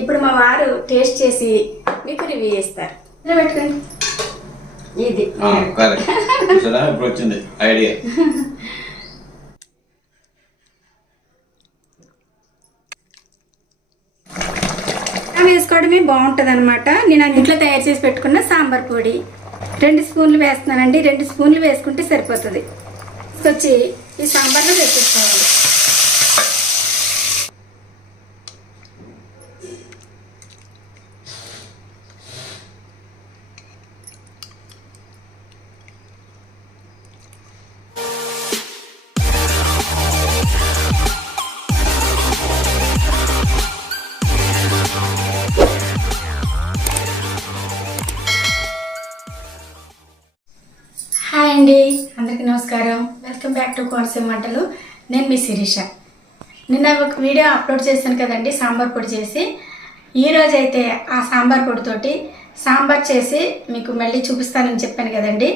ఇప్పుడు మా వారు టేస్ట్ చేసి మీకు రివ్యూ చేస్తారు. పెట్టుకోండి. ఇది. ఇప్పుడు వచ్చింది ఐడియా. వేసుకోవడమే బాగుంటుంది అనమాట నేను అది ఇంట్లో తయారు చేసి పెట్టుకున్న సాంబార్ పొడి. రెండు స్పూన్లు వేస్తున్నానండి. రెండు స్పూన్లు వేసుకుంటే సరిపోతుంది. వచ్చి ఈ సాంబార్లో వేసేసుకోవాలి. హాయ్ అండి. అందరికీ నమస్కారం. వెల్కమ్ బ్యాక్ టు కోనసీమ వంటలు నేను మీ శిరీష. నిన్న ఒక వీడియో అప్లోడ్ చేశాను కదండి సాంబార్ పొడి చేసి. ఈరోజు అయితే ఆ సాంబార్ పొడితోటి సాంబార్ చేసి మీకు మళ్ళీ చూపిస్తానని చెప్పాను కదండి.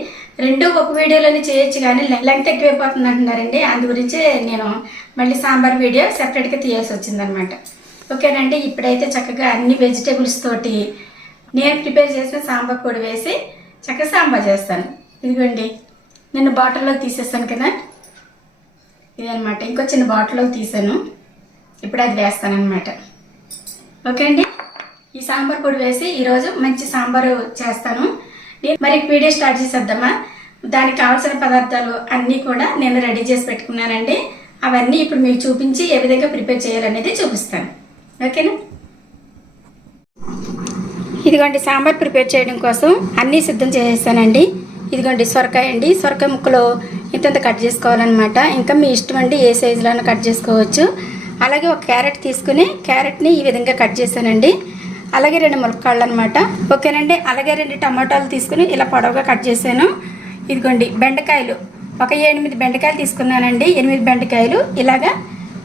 రెండు ఒక వీడియోలోనే చేయొచ్చు కానీ లెంగ్త్ ఎక్కువైపోతుంది అంటున్నారండి. అందు గురించి నేను మళ్ళీ సాంబార్ వీడియో సెపరేట్గా తీయాల్సి వచ్చిందనమాట. ఓకేనండి ఇప్పుడైతే చక్కగా అన్ని వెజిటేబుల్స్ తోటి నేను ప్రిపేర్ చేసిన సాంబార్ పొడి వేసి చక్కగా సాంబార్ చేస్తాను. ఇదిగోండి. నేను బాటిల్లో తీసేస్తాను కదా? ఇదనమాట ఇంకో చిన్న బాటిల్లో తీసాను. ఇప్పుడు అది వేస్తాను ఓకే అండి? ఈ సాంబార్ పొడి వేసి ఈరోజు మంచి సాంబారు చేస్తాను. నేను మరి వీడియో స్టార్ట్ చేసేద్దామా? దానికి కావాల్సిన పదార్థాలు అన్నీ కూడా నేను రెడీ చేసి పెట్టుకున్నానండి. అవన్నీ ఇప్పుడు మీకు చూపించి ఏ విధంగా ప్రిపేర్ చేయాలనేది చూపిస్తాను. ఓకేనా? ఇదిగోండి సాంబార్ ప్రిపేర్ చేయడం కోసం అన్నీ సిద్ధం చేసేసానండి. ఇదిగోండి సొరకాయ అండి. సొరకాయ ముక్కలు ఇంతంత కట్ చేసుకోవాలన్నమాట. ఇంకా మీ ఇష్టం అండి ఏ సైజులో కట్ చేసుకోవచ్చు. అలాగే ఒక క్యారెట్ తీసుకుని క్యారెట్ని ఈ విధంగా కట్ చేశానండి. అలాగే రెండు ములక్కాళ్ళు అనమాట ఓకేనండి అలాగే రెండు టమాటాలు తీసుకుని ఇలా పొడవుగా కట్ చేశాను. ఇదిగోండి బెండకాయలు. ఒక ఎనిమిది బెండకాయలు తీసుకున్నానండి. ఎనిమిది బెండకాయలు ఇలాగా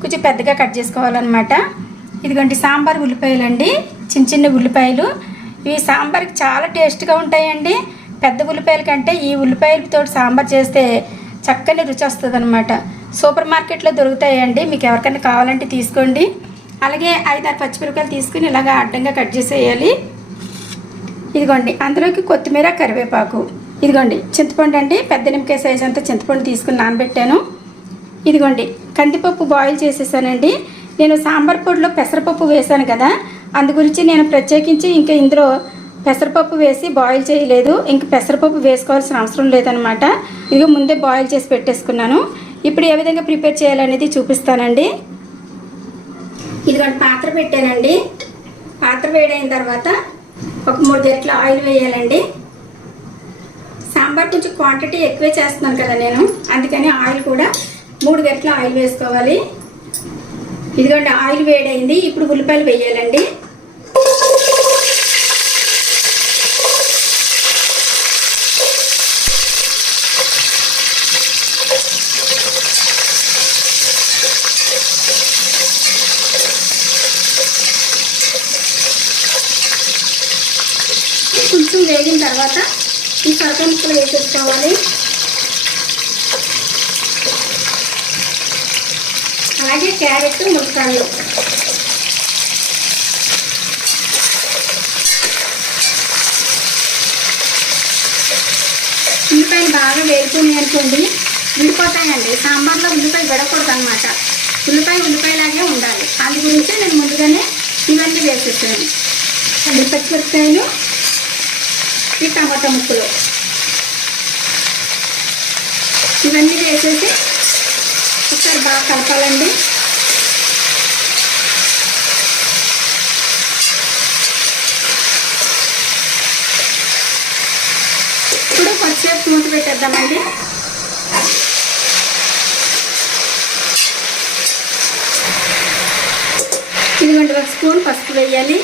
కొంచెం పెద్దగా కట్ చేసుకోవాలన్నమాట. ఇదిగోండి సాంబార్ ఉల్లిపాయలు అండి చిన్న చిన్న ఉల్లిపాయలు. ఇవి సాంబార్కి చాలా టేస్ట్గా ఉంటాయండి. పెద్ద ఉల్లిపాయల కంటే ఈ ఉల్లిపాయలతో సాంబార్ చేస్తే చక్కని రుచి వస్తుంది అనమాట సూపర్ మార్కెట్లో దొరుకుతాయండి. మీకు ఎవరికైనా కావాలంటే తీసుకోండి. అలాగే ఐదారు పచ్చిమిరపకాయలు తీసుకుని ఇలాగ అడ్డంగా కట్ చేసేయాలి. ఇదిగోండి అందులోకి కొత్తిమీర కరివేపాకు. ఇదిగోండి చింతపండు అండి. పెద్ద నిమ్మకాయ సైజ్ అంతా చింతపండు తీసుకుని నానబెట్టాను. ఇదిగోండి కందిపప్పు బాయిల్ చేసేసానండి. నేను సాంబార్ పొడిలో పెసరపప్పు వేశాను కదా అందు గురించి నేను ప్రత్యేకించి ఇంకా ఇందులో పెసరపప్పు వేసి బాయిల్ చేయలేదు. ఇంక పెసరపప్పు వేసుకోవాల్సిన అవసరం లేదనమాట ఇదిగో ముందే బాయిల్ చేసి పెట్టేసుకున్నాను. ఇప్పుడు ఏ విధంగా ప్రిపేర్ చేయాలనేది చూపిస్తానండి. ఇదిగోండి పాత్ర పెట్టానండి. పాత్ర వేడైన తర్వాత ఒక మూడు గంటల ఆయిల్ వేయాలండి. సాంబార్ కొంచెం క్వాంటిటీ ఎక్కువే చేస్తున్నాను కదా నేను. అందుకని ఆయిల్ కూడా మూడు గంటల ఆయిల్ వేసుకోవాలి. ఇదిగోండి ఆయిల్ వేడైంది. ఇప్పుడు ఉల్లిపాయలు వేయాలండి కొంచెం వేగిన తర్వాత ఈ సరక ముక్కలు వేసేసుకోవాలి. అలాగే క్యారెట్ ముక్కలు ఉల్లిపాయలు బాగా వేగుతున్నాయి అనుకోండి ఉండిపోతాయండి సాంబార్లో ఉల్లిపాయ విడకూడదు అనమాట ఉల్లిపాయ ఉల్లిపాయలాగే ఉండాలి. అందు గురించి నేను ముందుగానే ఇవన్నీ వేసేసాను. అండి పచ్చిమిరపకాయలు. ఈ టమాటా ముక్కలు. ఇవన్నీ వేసేసి ఒకసారి బాగా కలపాలండి. ఇప్పుడు కొద్దిసేపు మూత పెట్టేద్దామండి. ఇదిగోండి ఒక స్పూన్ పసుపు వేయాలి.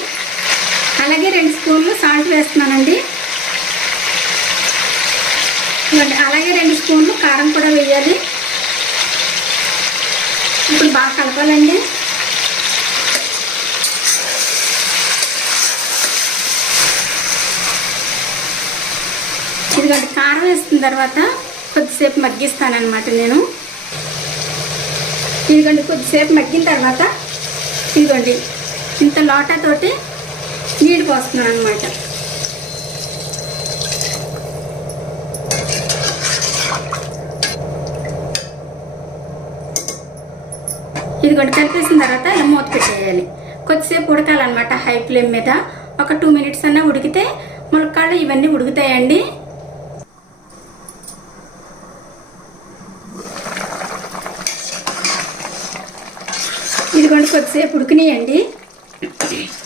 అలాగే రెండు స్పూన్లు సాల్ట్ వేస్తున్నానండి. ఇదిగోండి అలాగే రెండు స్పూన్లు కారం కూడా వేయాలి. ఇప్పుడు బాగా కలపాలండి. ఇదిగోండి కారం వేసిన తర్వాత కొద్దిసేపు మగ్గిస్తానమాట నేను. ఇదిగోండి కొద్దిసేపు మగ్గిన తర్వాత ఇదిగోండి ఇంత లోటాతోటి నీళ్ళు పోస్తున్నాను అనమాట ఇదిగోండి కలిపేసిన తర్వాత ఇలా మూత పెట్టేయాలి. కొద్దిసేపు ఉడకాలన్నమాట హై ఫ్లేమ్ మీద. ఒక టూ మినిట్స్ అన్నా ఉడికితే ములక్కాళ్ళు ఇవన్నీ ఉడుకుతాయండి. ఇదిగోండి కొద్దిసేపు ఉడికినాయండి.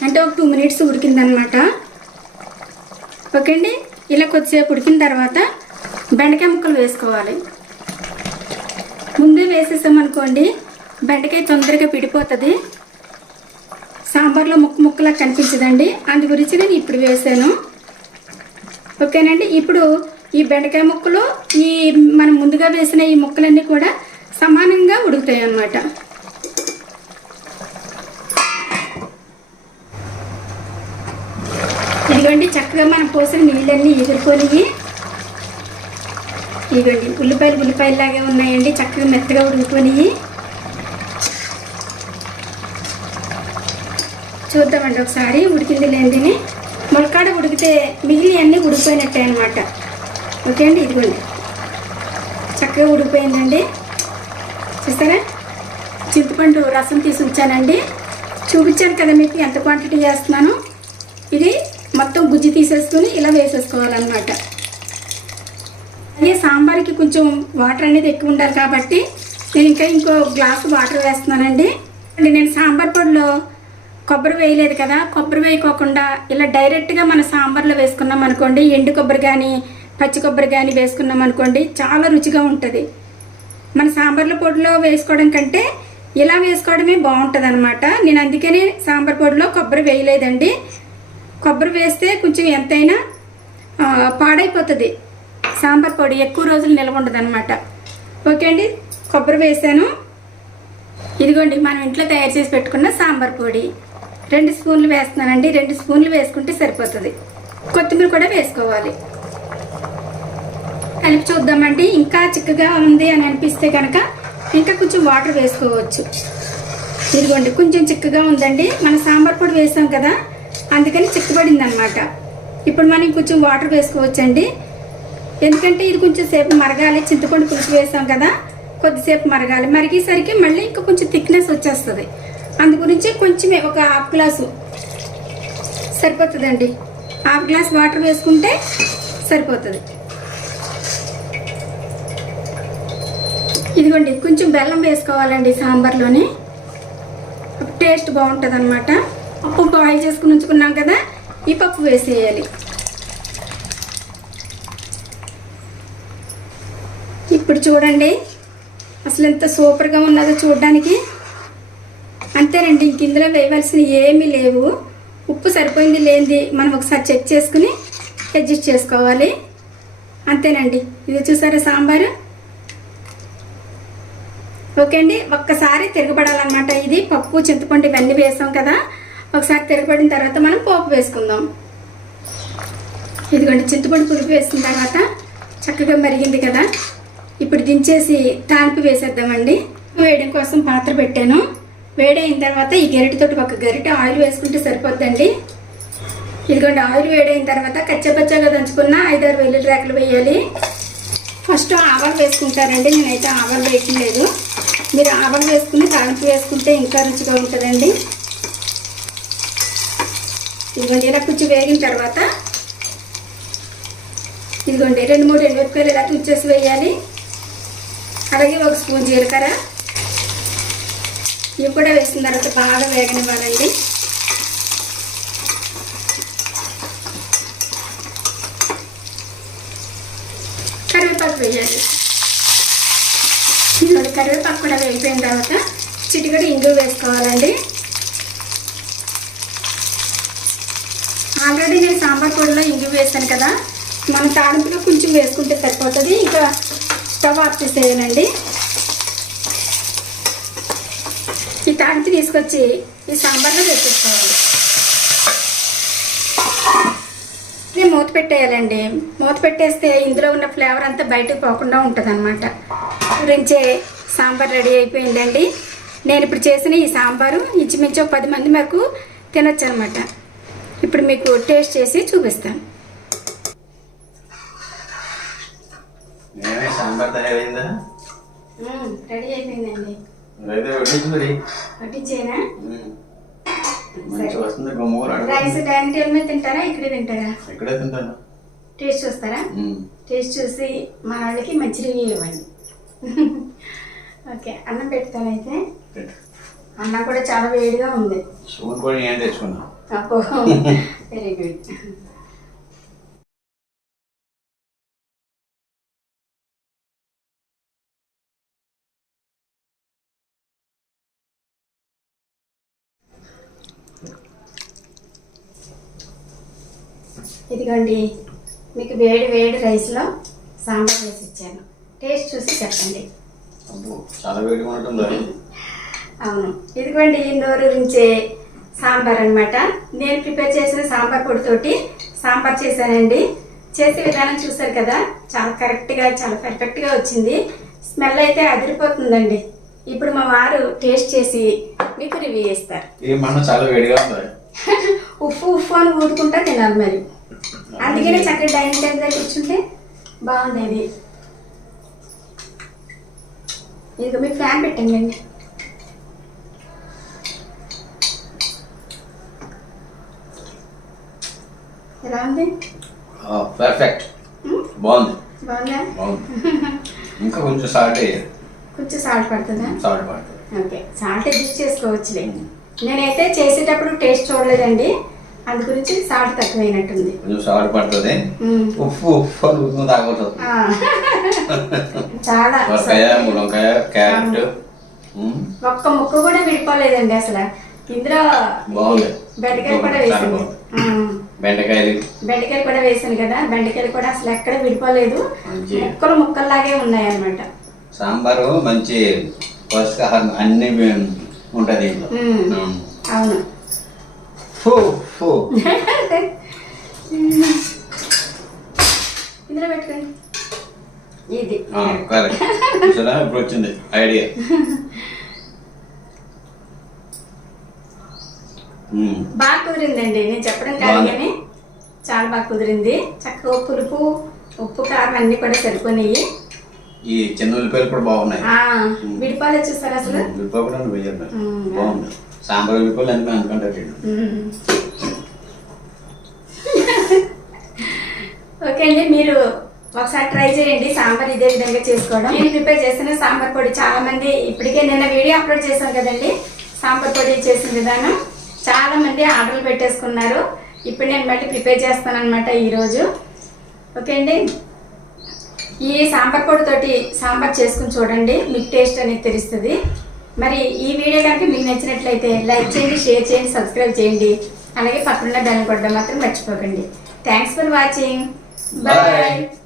అంటే ఒక టూ మినిట్స్ ఉడికిందనమాట ఓకే అండి ఇలా కొద్దిసేపు ఉడికిన తర్వాత బెండకాయ ముక్కలు వేసుకోవాలి. ముందే వేసేసామనుకోండి బెండకాయ తొందరగా పిడిపోతుంది. సాంబార్లో ముక్కు ముక్కలా కనిపించదండి. అందు గురించి నేను ఇప్పుడు వేసాను. ఓకేనండి? ఇప్పుడు ఈ బెండకాయ ముక్కలు ఈ మనం ముందుగా వేసిన ఈ ముక్కలన్నీ కూడా సమానంగా ఉడుకుతాయి అన్నమాట ఇదిగోండి చక్కగా మనం పోసిన నీళ్ళన్నీ ఎగిరిపోయి ఇదిగోండి ఉల్లిపాయలు ఉల్లిపాయలు లాగే ఉన్నాయండి. చక్కగా మెత్తగా ఉడుకుకొని చూద్దామండి ఒకసారి. ఉడికింది లేనిదిని ములక్కాడ ఉడికితే మిగిలి అన్నీ ఉడికిపోయినట్టే అనమాట ఓకే అండి? ఇదిగోండి. చక్కగా ఉడికిపోయిందండి. చూస్తారా? చింతపండు రసం తీసి ఉంచానండి. చూపించాను కదా మీకు ఎంత క్వాంటిటీ చేస్తున్నాను ఇది మొత్తం గుజ్జు తీసేసుకుని ఇలా వేసేసుకోవాలన్నమాట. అలాగే సాంబార్కి కొంచెం వాటర్ అనేది ఎక్కువ ఉండాలి కాబట్టి నేను ఇంకా ఇంకో గ్లాసు వాటర్ వేస్తున్నానండి. అంటే నేను సాంబార్ పొడిలో కొబ్బరి వేయలేదు కదా కొబ్బరి వేయకోకుండా ఇలా డైరెక్ట్గా మన సాంబార్లో వేసుకున్నాం అనుకోండి ఎండు కొబ్బరి కానీ పచ్చి కొబ్బరి కానీ వేసుకున్నాం అనుకోండి చాలా రుచిగా ఉంటుంది. మన సాంబార్ల పొడిలో వేసుకోవడం కంటే ఇలా వేసుకోవడమే బాగుంటుంది అనమాట నేను అందుకనే సాంబార్ పొడిలో కొబ్బరి వేయలేదండి. కొబ్బరి వేస్తే కొంచెం ఎంతైనా పాడైపోతుంది. సాంబార్ పొడి ఎక్కువ రోజులు నిల్వ ఉండదు అనమాట ఓకే అండి కొబ్బరి వేసాను. ఇదిగోండి మనం ఇంట్లో తయారు చేసి పెట్టుకున్న సాంబార్ పొడి. రెండు స్పూన్లు వేస్తున్నానండి. రెండు స్పూన్లు వేసుకుంటే సరిపోతుంది. కొత్తిమీర కూడా వేసుకోవాలి. కలిపి చూద్దామండి. ఇంకా చిక్కగా ఉంది అని అనిపిస్తే కనుక ఇంకా కొంచెం వాటర్ వేసుకోవచ్చు. ఇదిగోండి కొంచెం చిక్కగా ఉందండి. మన సాంబార్ పొడి వేసాం కదా అందుకని చిక్కబడింది అనమాట ఇప్పుడు మనం కొంచెం వాటర్ వేసుకోవచ్చండి. ఎందుకంటే ఇది కొంచెం సేపు మరగాలి. చింతపండు పులుసు వేసాం కదా కొద్దిసేపు మరగాలి. మరిగేసరికి మళ్ళీ ఇంకా కొంచెం థిక్నెస్ వచ్చేస్తుంది. అందు గురించి కొంచెమే ఒక హాఫ్ గ్లాసు సరిపోతుందండి. హాఫ్ గ్లాస్ వాటర్ వేసుకుంటే సరిపోతుంది. ఇదిగోండి కొంచెం బెల్లం వేసుకోవాలండి సాంబార్లోని. టేస్ట్ బాగుంటుంది అనమాట పప్పు బాయిల్ చేసుకుని ఉంచుకున్నాం కదా ఈ పప్పు వేసేయాలి. ఇప్పుడు చూడండి అసలు ఎంత సూపర్గా ఉన్నదో చూడడానికి. అంతేనండి ఇంక ఇందులో వేయవలసినవి ఏమీ లేవు. ఉప్పు సరిపోయింది లేనిది మనం ఒకసారి చెక్ చేసుకుని అడ్జస్ట్ చేసుకోవాలి. అంతేనండి. ఇది చూసారా సాంబారు? ఓకే అండి ఒక్కసారి తిరగబడాలన్నమాట ఇది. పప్పు చింతపండు ఇవన్నీ వేసాం కదా. ఒకసారి తిరగబడిన తర్వాత మనం పోపు వేసుకుందాం. ఇదిగోండి చింతపండు పులుపు వేసిన తర్వాత చక్కగా మరిగింది కదా. ఇప్పుడు దించేసి తాలింపు వేసేద్దామండి. వేయడం కోసం పాత్ర పెట్టాను. వేడైన తర్వాత ఈ గరిటెతోటి ఒక గరిటె ఆయిల్ వేసుకుంటే సరిపోద్దండి. ఇదిగోండి ఆయిల్ వేడైన తర్వాత కచ్చపచ్చగా దంచుకున్న ఐదారు వెల్లుల్లి రేకలు వేయాలి. ఫస్ట్ ఆవాలు వేసుకుంటారండి నేనైతే ఆవాలు వేయట్లేదు. మీరు ఆవాలు వేసుకుని తాలింపు వేసుకుంటే ఇంకా రుచిగా ఉంటుందండి. ఇదిగోండి ఇలా కొంచెం వేగిన తర్వాత ఇదిగోండి రెండు మూడు ఎండుమిరపకాయలు ఇలా తుచ్చేసి వేయాలి. అలాగే ఒక స్పూన్ జీలకర్ర ఇవి కూడా వేసిన తర్వాత బాగా వేగనివ్వాలండి. కరివేపాకు వేయాలి. ఇదిగోండి కరివేపాకు కూడా వేగిపోయిన తర్వాత చిటికడి ఇంగు వేసుకోవాలండి. ఆల్రెడీ నేను సాంబార్ పొడిలో ఇంగు వేసాను కదా మన తాలింపులో కొంచెం వేసుకుంటే సరిపోతుంది. ఇంకా స్టవ్ ఆఫ్ చేసేయాలండి ఈ తాలింపు తీసుకొచ్చి ఈ సాంబార్లో వేసేసుకోవాలి. ఇది మూత పెట్టేయాలండి. మూత పెట్టేస్తే ఇందులో ఉన్న ఫ్లేవర్ అంతా బయటకు పోకుండా ఉంటుంది అనమాట గురించే సాంబార్ రెడీ అయిపోయిందండి. నేను ఇప్పుడు చేసిన ఈ సాంబారు ఇంచుమించు ఒక పది మంది మాకు తినొచ్చు అనమాట ఇప్పుడు మీకు టేస్ట్ చేసి చూపిస్తాను. రెడీ అయిపోయిందండి. రైస్ డైనింగ్ టేబుల్ మీద తింటారా? ఇక్కడే తింటారా? ఇక్కడే తింటాను. టేస్ట్ చూస్తారా. టేస్ట్ చూసి మన వాళ్ళకి మంచి రివ్యూ ఇవ్వండి. ఓకే అన్నం పెడతానైతే పెట్టు. అన్నం కూడా చాలా వేడిగా ఉంది. స్పూన్ కూడా నేను తెచ్చుకున్నా. అబ్బో వెరీ గుడ్ ఇదిగోండి మీకు వేడి వేడి రైస్లో సాంబార్ వేసి ఇచ్చాను. టేస్ట్ చూసి చెప్పండి. చాలా వేడిగా అవును. ఇదిగోండి నోరు రుంచే సాంబార్ అన్నమాట. నేను ప్రిపేర్ చేసిన సాంబార్ పొడితోటి సాంబార్ చేశానండి. చేసే విధానం చూసారు కదా? చాలా కరెక్ట్గా చాలా పర్ఫెక్ట్గా వచ్చింది. స్మెల్ అయితే అదిరిపోతుందండి. ఇప్పుడు మా వారు టేస్ట్ చేసి మీకు రివ్యూ చేస్తారు. చాలా వేడిగా ఉప్పు ఉప్పు అని ఊదుకుంటా తినాలి మరి. అందుకనే చక్కగా డైనింగ్ టేబుల్ దగ్గర కూర్చుంటే బాగుండేది. ఇదిగో మీకు ఫ్యాన్ పెట్టండి. అండి ఎలా ఉంది? పర్ఫెక్ట్ బాగుంది. బాగుందా? బాగుంది. ఇంకా కొంచెం సాల్ట్ వేయాలి కొంచెం సాల్ట్ పడుతుందా? సాల్ట్ పడుతుంది. ఓకే. సాల్ట్ అడ్జస్ట్ చేసుకోవచ్చులే. నేనైతే చేసేటప్పుడు టేస్ట్ చూడలేదండి. అందు గురించి సాల్ట్ తక్కువైనట్టుంది. కొంచెం సాల్ట్ పడుతుంది. ఉప్పు ఉప్పు ఆ. చాలా క్యారెట్. ఉమ్. ఒక్క ముక్క కూడా విడిపోలేదండి అసలు. ఇందులో బాగుంది. బెండకాయలు కూడా. ఆ, బెండకాయలు. బెండకాయలు కూడా వేసాను కదా బెండకాయలు కూడా అసలు ఎక్కడ విడిపోలేదు. ముక్కలు ముక్కల్లాగే ఉన్నాయి అన్నమాట సాంబారు మంచి పోషకాహారం అన్ని ఉంటుంది. అవును. ఇందులో పెట్టుకోండి ఇది. చూసారా? ఇప్పుడు వచ్చింది ఐడియా. బాగా కుదిరిందండి. నేను చెప్పడం కాదు. కానీ చాలా బాగా కుదిరింది. చక్కగా పులుపు ఉప్పు కారం అన్ని కూడా సరిపోయినాయి. ఈ చిన్న ఉల్లిపాయలు కూడా బాగున్నాయి. ఆ, విడిపాలు చూసారు అసలు? ఉల్లిపాయ కూడా. బాగుంది. సాంబార్ ఉల్లిపాయలు అన్ని అనుకుంటారు ఓకే అండి మీరు ఒకసారి ట్రై చేయండి సాంబార్ ఇదే విధంగా చేసుకోవడం. నేను ప్రిపేర్ చేసిన సాంబార్ పొడి చాలా మంది ఇప్పటికే నిన్న వీడియో అప్లోడ్ చేశాను కదండి. సాంబార్ పొడి చేసిన విధానం చాలా మంది ఆర్డర్లు పెట్టేసుకున్నారు. ఇప్పుడు నేను మళ్ళీ ప్రిపేర్ చేస్తాను అనమాట ఈరోజు. ఓకే అండి ఈ సాంబార్ పొడితోటి సాంబార్ చేసుకుని చూడండి మీకు టేస్ట్ అనేది తెలుస్తుంది. మరి ఈ వీడియో కనుక మీకు నచ్చినట్లయితే లైక్ చేయండి షేర్ చేయండి సబ్స్క్రైబ్ చేయండి. అలాగే పక్కన బెల్ కొట్టడం మాత్రం మర్చిపోకండి. Thanks for watching Bye. Bye.